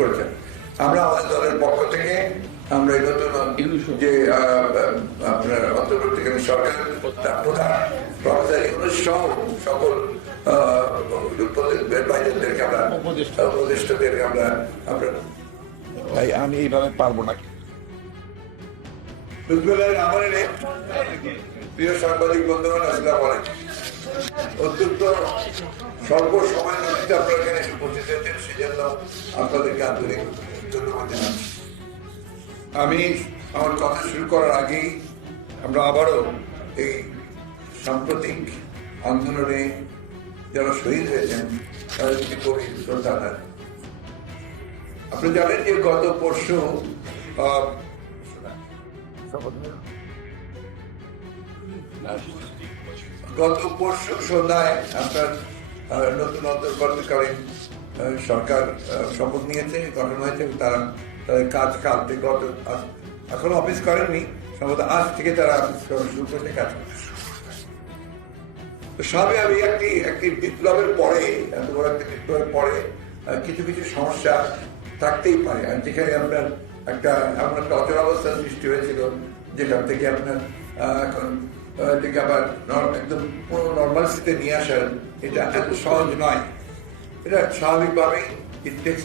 করেছেন। আমরা আমাদের দলের পক্ষ থেকে আমরা এই নতুন যে আপনার অন্তর্বর্তীকালীন সরকার তার প্রধান প্রফেসর ইউনূস সহ সকল অ্যাডভাইজারদেরকে আমরা উপদেষ্টাদেরকে আমরা ভাই আমি এইভাবে পারবো না। প্রিয় সাংবাদিক বন্ধুগণ, আসসালামু আলাইকুম। অত্যন্ত স্বল্প সময়ের মধ্যে আপনারা এখানে এসে উপস্থিত হয়েছেন, সেই জন্য আপনাদেরকে আন্তরিক ধন্যবাদ জানাচ্ছি। আমি আমার কথা শুরু করার আগেই আমরা আবারও এই সাম্প্রতিক আন্দোলনে যারা শহীদ হয়েছেন তাদের প্রতি গভীর শ্রদ্ধা জানাই। আপনি জানেন যে গত পরশু সন্ধ্যায় আপনার নতুন অন্তর্বর্তীকালীন সরকার শপথ নিয়েছে, গঠন হয়েছে। তারা তাদের কাজ এখন অফিস করেননি, সম্ভবত আজ থেকে তারা শুরু করতে কাজ করছে। সবে আমি একটি বিপ্লবের পরে, এত বড় একটি বিপ্লবের পরে কিছু কিছু সমস্যা থাকতেই পারে। আর যেখানে আপনার এমন একটা অচলাবস্থা সৃষ্টি হয়েছিল, যেখান থেকে আপনার এখন থেকে আবার একদম পুরো নর্মালসিতে নিয়ে আসার এটা এত সহজ নয়। এটা স্বাভাবিকভাবেই ইট টেকস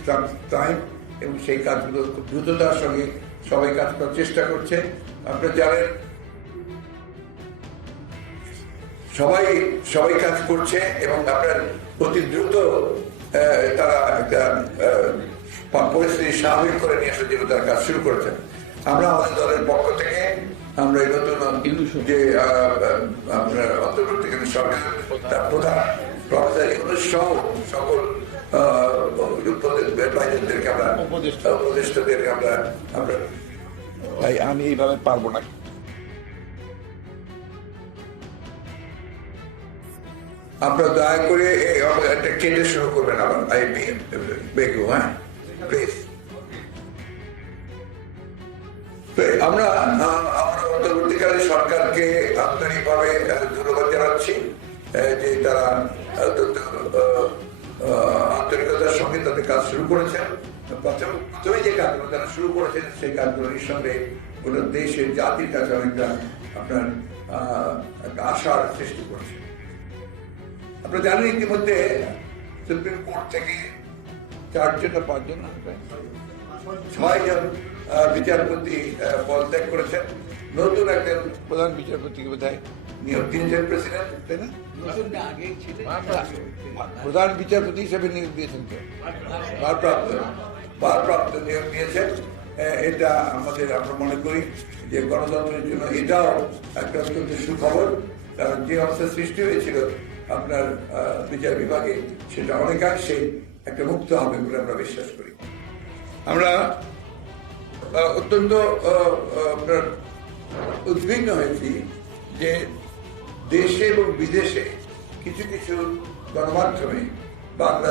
টাইম, এবং সেই কাজগুলো খুব দ্রুততার সঙ্গে সবাই কাজ করার চেষ্টা করছে। আপনারা জানেন সবাই কাজ করছে, এবং আপনার অতি দ্রুত তারা একটা পরিস্থিতি স্বাভাবিক করে নিয়ে আসার জন্য তারা কাজ শুরু করেছেন। আমরা আমাদের দলের পক্ষ থেকে আমরা এই নতুন যে আপনার অন্তর্বর্তীকালীন সরকার তার প্রধান প্রফেসর ইউনূস সহ সকল অ্যাডভাইজারদেরকে আমরা উপদেষ্টাদেরকে আমরা ভাই আমি এইভাবে পারবো না। আপনারা দয়া করে একটা কেটে শুরু করবেন আবার। বেগু, হ্যাঁ প্লিজ। আমরা অন্তর্বর্তীকালীন সরকারকে আন্তরিকভাবে ধন্যবাদ জানাচ্ছি যে তারা আন্তরিকতার সঙ্গে তাদের কাজ শুরু করেছেন। প্রথমে যে কাজগুলো তারা শুরু করেছেন সেই কাজগুলোর সঙ্গে গোটা দেশের জাতির কাছে অনেকটা আপনার একটা আশার সৃষ্টি করেছে। আপনারা জানেন ইতিমধ্যে সুপ্রিম কোর্ট থেকে 4জন বা 5জন 6জন বিচারপতি পদত্যাগ করেছেন। নতুন একজন প্রধান বিচারপতিকে বোধহয় নিয়োগ দিয়েছেন প্রেসিডেন্ট, তাই না? প্রধান বিচারপতি হিসেবে নিয়োগ দিয়েছেন, তো ভারপ্রাপ্ত নিয়োগ দিয়েছেন। এটা আমরা মনে করি যে গণতন্ত্রের জন্য এটাও একটা অত্যন্ত সুখবর। কারণ যে অবস্থা সৃষ্টি হয়েছিল আপনার বিচার বিভাগে, সেটা অনেকাংশে একটা মুক্ত হবে বলে আমরা বিশ্বাস করি। আমরা অত্যন্ত আপনার উদ্বিগ্ন হয়েছি যে দেশে এবং বিদেশে কিছু কিছু গণমাধ্যমে বাংলা